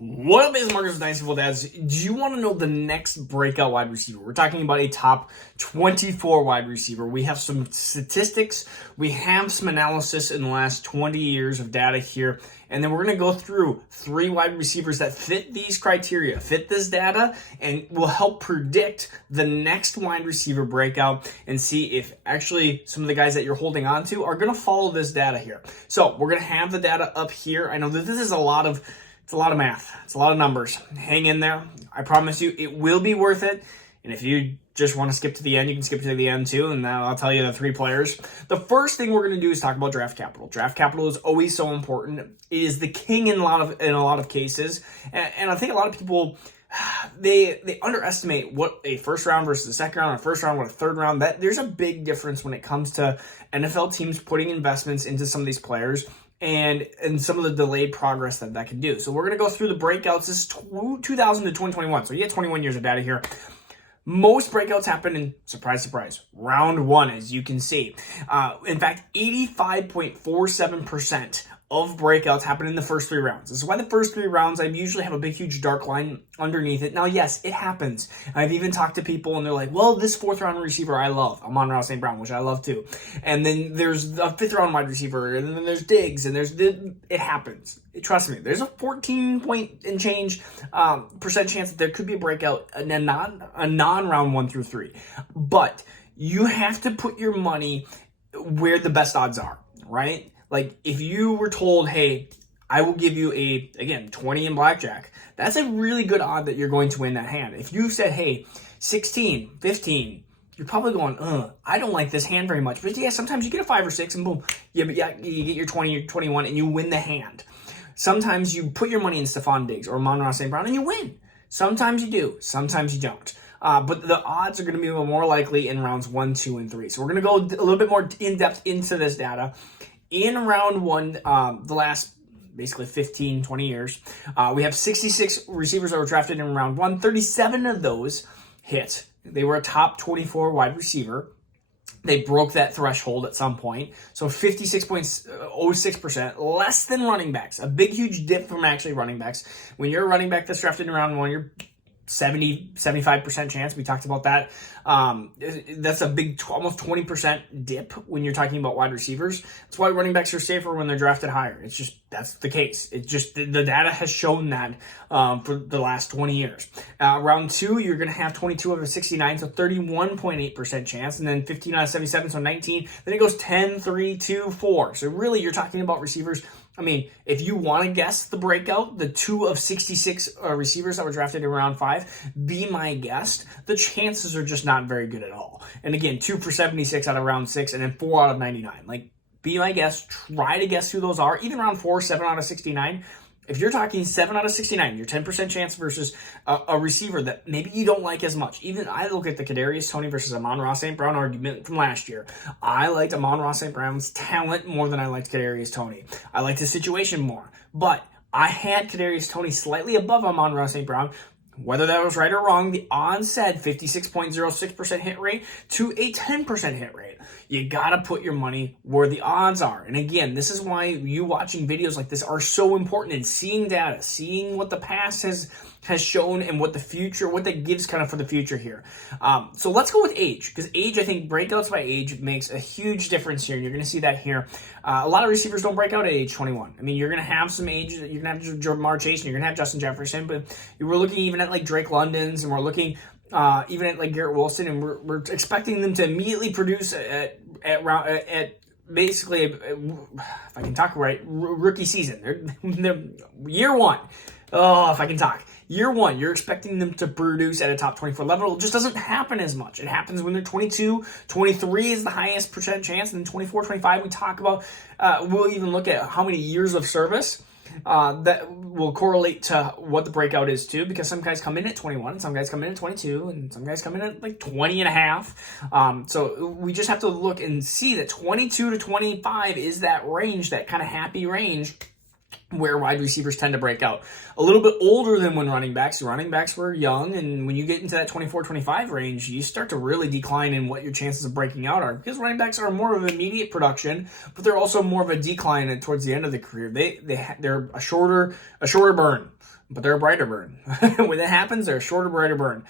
What up, is Marcus with Dynasty Fun Dads? Do you want to know the next breakout wide receiver? We're talking about a top 24 wide receiver. We have some statistics. We have some analysis in the last 20 years of data here. And then we're going to go through 3 wide receivers that fit these criteria, fit this data, and will help predict the next wide receiver breakout and see if actually some of the guys that you're holding on to are going to follow this data here. So we're going to have the data up here. I know that this is a lot of math. It's a lot of numbers. Hang in there. I promise you it will be worth it. And if you just want to skip to the end, you can skip to the end too, and I'll tell you the 3 players. The first thing we're going to do is talk about draft capital. Draft capital is always so important. It is the king in a lot of cases. And I think a lot of people they underestimate what a first round versus a second round, or a first round, what a third round. That there's a big difference when it comes to NFL teams putting investments into some of these players and some of the delayed progress that can do. So we're going to go through the breakouts. This is 2000 to 2021. So you get 21 years of data here. Most breakouts happen in, surprise, surprise, round 1, as you can see. In fact, 85.47% of breakouts happen in the first 3 rounds. This is why the first 3 rounds, I usually have a big, huge dark line underneath it. Now, yes, it happens. I've even talked to people, and they're like, well, this 4th round receiver I love. Amon-Ra St. Brown, which I love too. And then there's a 5th round wide receiver, and then there's Diggs, and it happens. Trust me, there's a 14 point and change percent chance that there could be a breakout, a non-round 1 through 3. But you have to put your money where the best odds are, right? Like, if you were told, hey, I will give you 20 in blackjack, that's a really good odd that you're going to win that hand. If you said, hey, 16, 15, you're probably going, I don't like this hand very much. But yeah, sometimes you get a 5 or 6 and boom, you get your 20, your 21 and you win the hand. Sometimes you put your money in Stephon Diggs or Amon-Ra St. Brown and you win. Sometimes you do, sometimes you don't. But the odds are going to be a little more likely in rounds 1, 2, and 3. So we're going to go a little bit more in depth into this data. In round 1, the last basically 15, 20 years, we have 66 receivers that were drafted in round 1. 37 of those hit. They were a top 24 wide receiver. They broke that threshold at some point. So 56.06%, less than running backs. A big, huge dip from actually running backs. When you're a running back that's drafted in round 1, you're 75% chance. We talked about that. That's a big, almost 20% dip when you're talking about wide receivers. That's why running backs are safer when they're drafted higher. It's just, that's the case. It's just, the data has shown that for the last 20 years. Round 2, you're going to have 22 out of 69, so 31.8% chance, and then 15 out of 77, so 19. Then it goes 10, 3, 2, 4. So really, you're talking about receivers. I mean, if you want to guess the breakout, the 2 of 66 receivers that were drafted in round 5, be my guest. The chances are just not very good at all. And again, 2 for 76 out of round 6, and then 4 out of 99. Like, be my guest. Try to guess who those are. Even round 4, 7 out of 69. If you're talking 7 out of 69, your 10% chance versus a receiver that maybe you don't like as much. Even I look at the Kadarius Toney versus Amon-Ra St. Brown argument from last year. I liked Amon-Ra St. Brown's talent more than I liked Kadarius Toney. I liked his situation more. But I had Kadarius Toney slightly above Amon-Ra St. Brown. Whether that was right or wrong, the odds said 56.06% hit rate to a 10% hit rate. You gotta put your money where the odds are. And again, this is why you watching videos like this are so important, and seeing data, seeing what the past has shown and what the future, what that gives kind of for the future here. So let's go with age, because age, I think breakouts by age makes a huge difference here. And you're going to see that here. A lot of receivers don't break out at age 21. I mean, you're going to have some age. You're going to have Jamar Chase, and you're going to have Justin Jefferson, but we're looking even at like Drake London's, and we're looking even at like Garrett Wilson, and we're expecting them to immediately produce at basically, if I can talk right, rookie season. They're year 1. Oh, if I can talk. Year 1, you're expecting them to produce at a top 24 level. It just doesn't happen as much. It happens when they're 22, 23 is the highest percent chance, and then 24, 25, we talk about, we'll even look at how many years of service that will correlate to what the breakout is too, because some guys come in at 21, and some guys come in at 22, and some guys come in at like 20 and a half. So we just have to look and see that 22 to 25 is that range, that kind of happy range where wide receivers tend to break out. A little bit older than when running backs. Running backs were young, and when you get into that 24-25 range, you start to really decline in what your chances of breaking out are, because running backs are more of immediate production, but they're also more of a decline towards the end of the career. They're a shorter burn. but they're a brighter burn. When that happens, they're a shorter, brighter burn.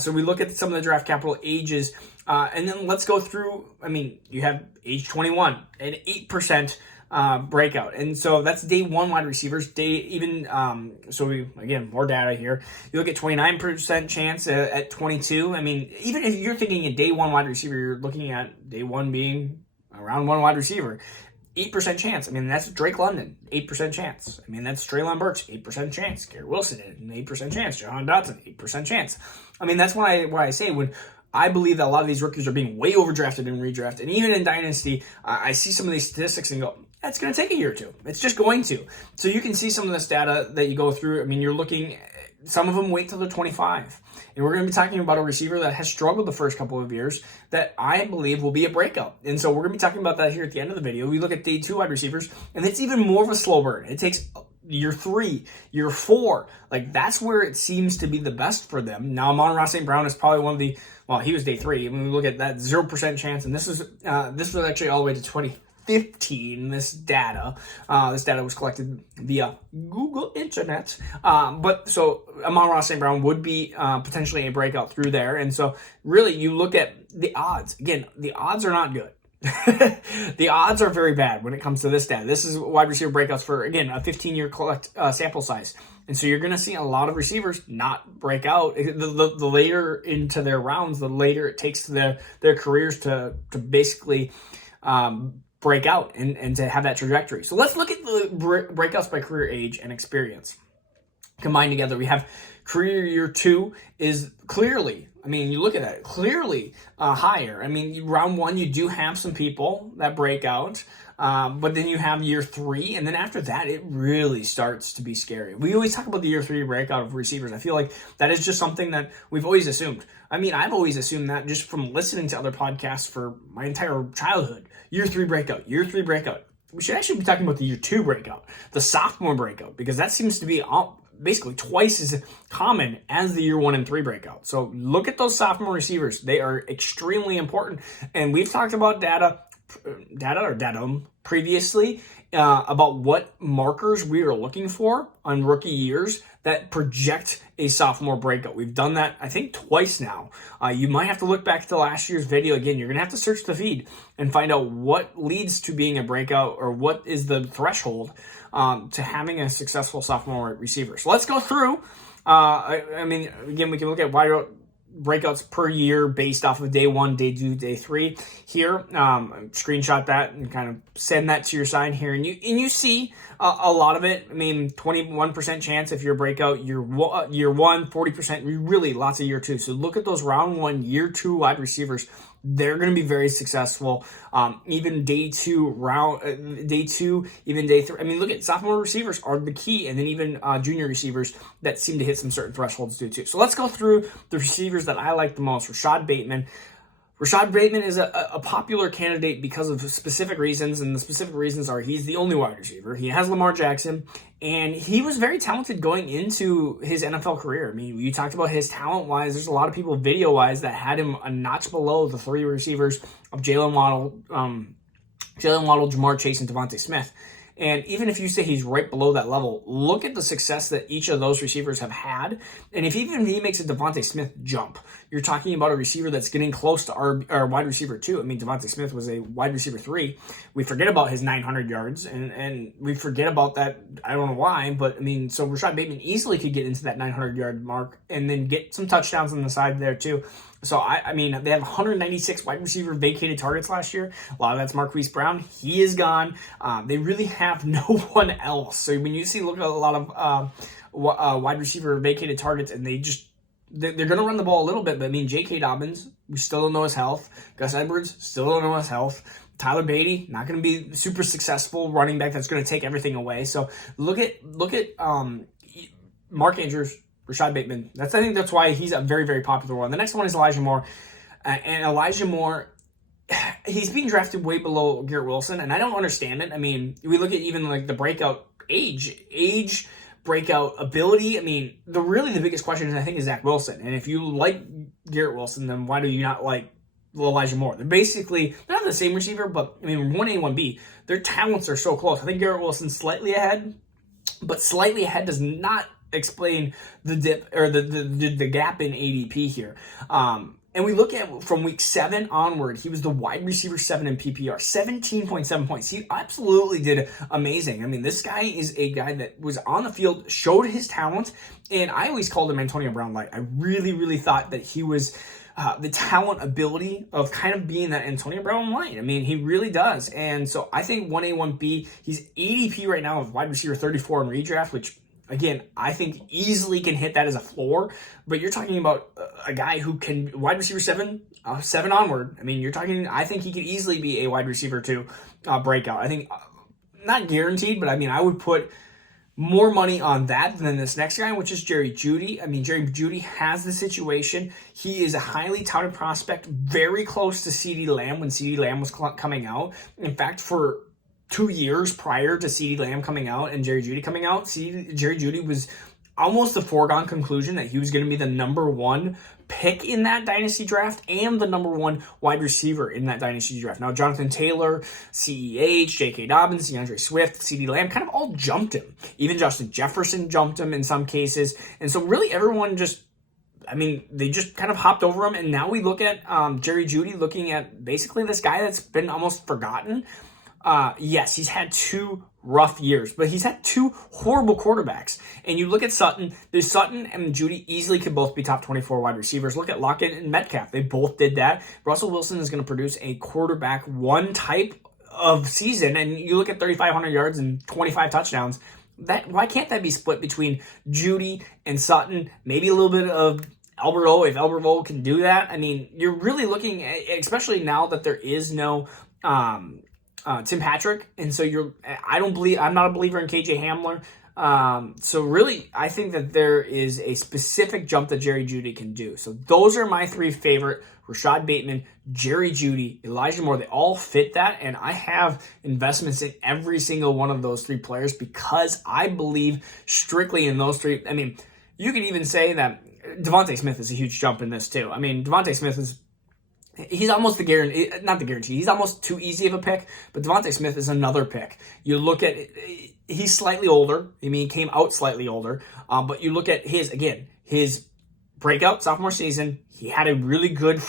So we look at some of the draft capital ages, and then let's go through. I mean, you have age 21, an 8% breakout, and so that's day one wide receivers. Again, more data here. You look at 29% chance at 22. I mean, even if you're thinking a day one wide receiver, you're looking at day one being a round one wide receiver. 8% chance. I mean, that's Drake London, 8% chance. I mean, that's Treylon Burks, 8% chance. Garrett Wilson, an 8% chance. Jahan Dotson, 8% chance. I mean, that's why I say when I believe that a lot of these rookies are being way overdrafted and redrafted. And even in Dynasty, I see some of these statistics and go, that's going to take a year or two. It's just going to. So you can see some of this data that you go through. I mean, you're looking, some of them wait till they're 25. And we're going to be talking about a receiver that has struggled the first couple of years that I believe will be a breakout. And so we're going to be talking about that here at the end of the video. We look at day two wide receivers, and it's even more of a slow burn. It takes year 3, year 4. Like, that's where it seems to be the best for them. Now, Amon-Ra St. Brown is probably one of the, well, he was day 3. When we look at that 0% chance, and this was actually all the way to 2015, this data was collected via Google Internet. But so Amon-Ra St. Brown would be potentially a breakout through there. And so really you look at the odds. Again, the odds are not good. The odds are very bad when it comes to this data. This is wide receiver breakouts for, again, a 15-year sample size. And so you're going to see a lot of receivers not break out. The later into their rounds, the later it takes to their careers to basically break out and to have that trajectory. So let's look at the breakouts by career age and experience combined together. We have career year 2 is clearly, I mean, you look at that, clearly higher. I mean, round 1, you do have some people that break out, but then you have year 3, and then after that, it really starts to be scary. We always talk about the year 3 breakout of receivers. I feel like that is just something that we've always assumed. I mean, I've always assumed that just from listening to other podcasts for my entire childhood. Year 3 breakout, year 3 breakout. We should actually be talking about the year 2 breakout, the sophomore breakout, because that seems to be basically twice as common as the year 1 and 3 breakout. So look at those sophomore receivers. They are extremely important. And we've talked about datum previously about what markers we are looking for on rookie years that project a sophomore breakout. We've done that, I think, twice now. You might have to look back to last year's video again. You're going to have to search the feed and find out what leads to being a breakout or what is the threshold to having a successful sophomore receiver. So let's go through. I mean, again, we can look at wide breakouts per year based off of day 1, day 2, day 3 here. Screenshot that and kind of send that to your side here, and you see a lot of it. I mean, 21% chance if you're a breakout year 1, 40%, really lots of year 2. So look at those round 1, year 2 wide receivers. They're going to be very successful. Even day 2, even day 3. I mean, look at sophomore receivers are the key, and then even junior receivers that seem to hit some certain thresholds do too. So let's go through the receivers that I like the most. Rashad Bateman. Rashad Bateman is a popular candidate because of specific reasons, and the specific reasons are he's the only wide receiver. He has Lamar Jackson, and he was very talented going into his NFL career. I mean, you talked about his talent-wise. There's a lot of people video-wise that had him a notch below the 3 receivers of Jalen Waddle, Jamar Chase, and Devontae Smith. And even if you say he's right below that level, look at the success that each of those receivers have had. And if he makes a Devontae Smith jump, you're talking about a receiver that's getting close to our wide receiver 2. I mean, Devontae Smith was a wide receiver 3. We forget about his 900 yards, and we forget about that. I don't know why, but I mean, so Rashad Bateman easily could get into that 900-yard mark and then get some touchdowns on the side there too. So, I mean, they have 196 wide receiver vacated targets last year. A lot of that's Marquise Brown. He is gone. They really have no one else. So when you look at a lot of wide receiver vacated targets, and they're going to run the ball a little bit. But I mean, J.K. Dobbins, we still don't know his health. Gus Edwards, still don't know his health. Tyler Beatty, not going to be super successful running back that's going to take everything away. So look at Mark Andrews, Rashad Bateman. I think that's why he's a very, very popular one. The next one is Elijah Moore. And Elijah Moore, he's being drafted way below Garrett Wilson, and I don't understand it. I mean, we look at even like the breakout age, breakout ability. I mean, the biggest question, I think, is Zach Wilson. And if you like Garrett Wilson, then why do you not like Elijah Moore? They're basically not the same receiver, but I mean, 1A, 1B, their talents are so close. I think Garrett Wilson's slightly ahead, but slightly ahead does not explain the dip or the gap in ADP here. And we look at from week 7 onward, he was the wide receiver 7 in PPR, 17.7 points. He absolutely did amazing. I mean, this guy is a guy that was on the field, showed his talent, and I always called him Antonio Brown light. I really, really thought that he was the talent ability of kind of being that Antonio Brown light. I mean, he really does. And so I think 1A, 1B, he's ADP right now of wide receiver 34 in redraft, which again, I think easily can hit that as a floor, but you're talking about a guy who can wide receiver 7 onward. I mean, you're talking, I think he could easily be a wide receiver 2 breakout. I think not guaranteed, but I mean, I would put more money on that than this next guy, which is Jerry Jeudy. I mean, Jerry Jeudy has the situation. He is a highly touted prospect, very close to CeeDee Lamb when CeeDee Lamb was coming out. In fact, for 2 years prior to CeeDee Lamb coming out and Jerry Jeudy coming out, Jerry Jeudy was almost a foregone conclusion that he was going to be the number 1 pick in that dynasty draft and the number 1 wide receiver in that dynasty draft. Now, Jonathan Taylor, CEH, J.K. Dobbins, DeAndre Swift, CeeDee Lamb kind of all jumped him. Even Justin Jefferson jumped him in some cases. And so really everyone just, I mean, they just kind of hopped over him. And now we look at Jerry Jeudy looking at basically this guy that's been almost forgotten. Yes, he's had 2 rough years, but he's had 2 horrible quarterbacks. And you look at Sutton, there's Sutton and Jeudy easily could both be top 24 wide receivers. Look at Lockett and Metcalf. They both did that. Russell Wilson is going to produce a quarterback 1 type of season, and you look at 3,500 yards and 25 touchdowns. Why can't that be split between Jeudy and Sutton? Maybe a little bit of Albert O, if Albert O can do that. I mean, you're really looking at, especially now that there is no Tim Patrick, and so I'm not a believer in KJ Hamler. So really, I think that there is a specific jump that Jerry Jeudy can do. So those are my 3 favorite: Rashad Bateman, Jerry Jeudy, Elijah Moore. They all fit that, and I have investments in every single one of those 3 players because I believe strictly in those 3. I mean, you could even say that Devontae Smith is a huge jump in this too. I mean, Devontae Smith he's almost the guarantee, not the guarantee. He's almost too easy of a pick, but Devontae Smith is another pick. You look at, he's slightly older. I mean, he came out slightly older, but you look at his breakout sophomore season. He had a really good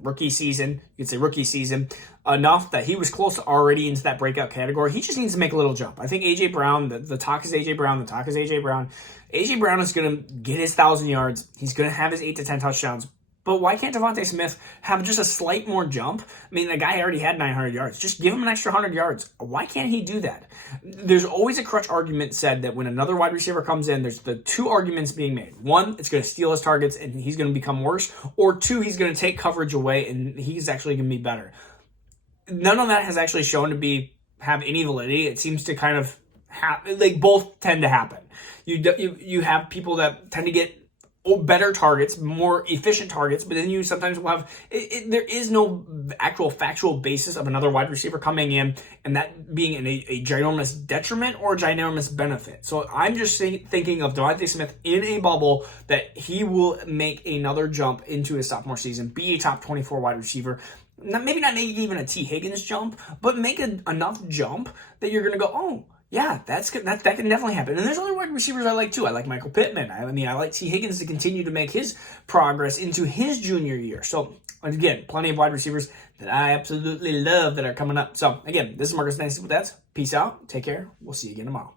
rookie season. You could say rookie season, enough that he was close already into that breakout category. He just needs to make a little jump. I think A.J. Brown, the talk is A.J. Brown. A.J. Brown is going to get his 1,000 yards. He's going to have his 8 to 10 touchdowns. But why can't Devontae Smith have just a slight more jump? I mean, the guy already had 900 yards. Just give him an extra 100 yards. Why can't he do that? There's always a crutch argument said that when another wide receiver comes in, there's the 2 arguments being made. 1, it's going to steal his targets and he's going to become worse. Or 2, he's going to take coverage away and he's actually going to be better. None of that has actually shown to have any validity. It seems to kind of both tend to happen. You have people that tend to get better targets, more efficient targets, but then you sometimes will have, there is no actual factual basis of another wide receiver coming in and that being a ginormous detriment or a ginormous benefit. So I'm just thinking of Devontae Smith in a bubble that he will make another jump into his sophomore season, be a top 24 wide receiver. Maybe not make even a T. Higgins jump, but make enough jump that you're going to go, oh, yeah, that's good. That can definitely happen. And there's other wide receivers I like too. I like Michael Pittman. I like T. Higgins to continue to make his progress into his junior year. So, again, plenty of wide receivers that I absolutely love that are coming up. So, again, this is Marcus Dynasty with that. Peace out. Take care. We'll see you again tomorrow.